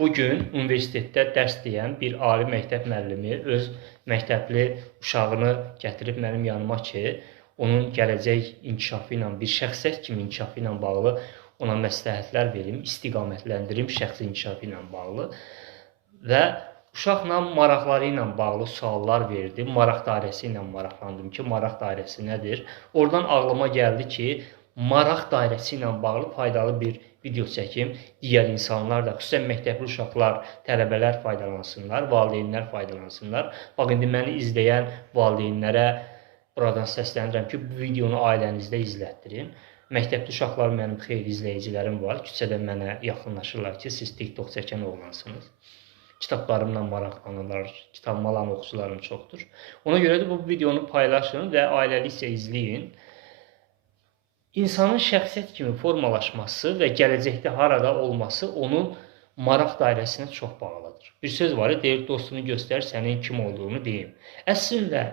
Bugün universitetdə dərs deyən bir ali məktəb müəllimi öz məktəbli uşağını gətirib mənim yanıma ki, onun gələcək inkişafı ilə, bir şəxsiyyət kimi inkişafı ilə bağlı ona məsləhətlər verim, istiqamətləndirim şəxsi inkişafı ilə bağlı və uşaqla maraqları ilə bağlı suallar verdim. Maraq dairəsi ilə maraqlandım ki, maraq dairəsi nədir? Oradan ağlıma gəldi ki, maraq dairəsi ilə bağlı faydalı bir video çəkim. Digər insanlar da, xüsusən məktəbli uşaqlar, tələbələr faydalansınlar, valideynlər faydalansınlar. Bax, indi məni izləyən valideynlərə buradan səslənirəm ki, bu videonu ailənizdə izlətdirin. Məktəbli uşaqlar mənim xeyli izləyicilərim var. Küçədə mənə yaxınlaşırlar ki, siz TikTok çəkən oğlansınız. Kitablarımla maraqlanırlar, kitabımı alan oxucularım çoxdur. Ona görə də bu videonu paylaşın və ailəlikcə izləyin. İnsanın şəxsiyyət kimi formalaşması və gələcəkdə harada olması onun maraq dairəsinə çox bağlıdır. Bir söz var, deyir, dostunu göstər, sənin kim olduğunu deyim. Əslində,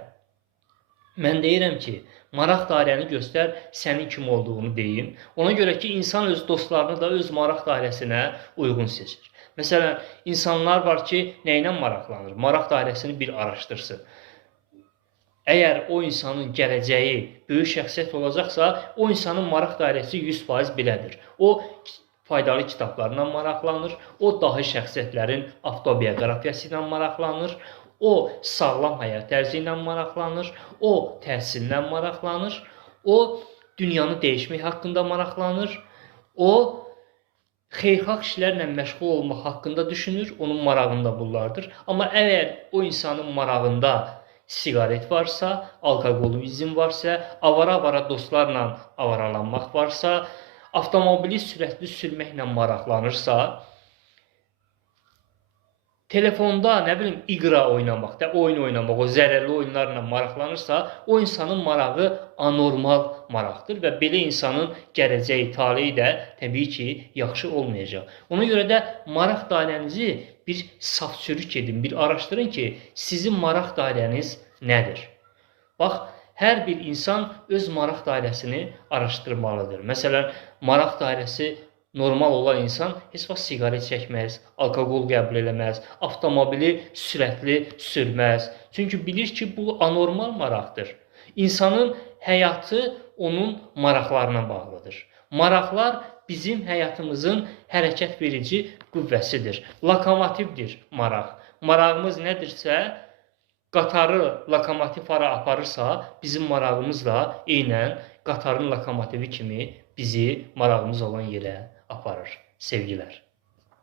mən deyirəm ki, maraq dairəni göstər, sənin kim olduğunu deyim. Ona görə ki, insan öz dostlarını da öz maraq dairəsinə uyğun seçir. Məsələn, insanlar var ki, nə ilə maraqlanır? Maraq dairəsini bir araşdırsın. Əgər o insanın gələcəyi böyük şəxsiyyət olacaqsa, o insanın maraq dairəsi 100% belədir. O faydalı kitablarla maraqlanır, o dahi şəxsiyyətlərin avtobiografiyası ilə maraqlanır, o sağlam həyat tərzi ilə maraqlanır, o təhsillə maraqlanır, o dünyanı dəyişmək haqqında maraqlanır, o xeyirxah işlərlə məşğul olmaq haqqında düşünür, onun marağında bunlardır. Amma əgər o insanın marağında siqaret varsa, alkoqolizm varsa, avara-avara dostlarla avaralanmaq varsa, avtomobili sürətli sürməklə maraqlanırsa, telefonda, nə bilim, iqra oynamaq, oyun oynamaq, o zərərli oyunlarla maraqlanırsa, o insanın marağı anormal maraqdır və belə insanın gələcəyi, taleyi də təbii ki, yaxşı olmayacaq. Ona görə də maraq dairənizi bir saf-çürük edin, bir araşdırın ki, sizin maraq dairəniz nədir? Bax, hər bir insan öz maraq dairəsini araşdırmalıdır. Məsələn, maraq dairəsi normal olan insan heç vaxt siqaret çəkməz, alkoqol qəbul eləməz, avtomobili sürətli sürməz. Çünki bilir ki, bu anormal maraqdır. İnsanın həyatı onun maraqlarına bağlıdır. Maraqlar bizim həyatımızın hərəkət verici qüvvəsidir. Lokomotivdir maraq. Marağımız nədirsə, qatarı lokomotiv hara aparırsa, bizim marağımız da eynən qatarın lokomotivi kimi bizi marağımız olan yerə aparır. Sevgilər.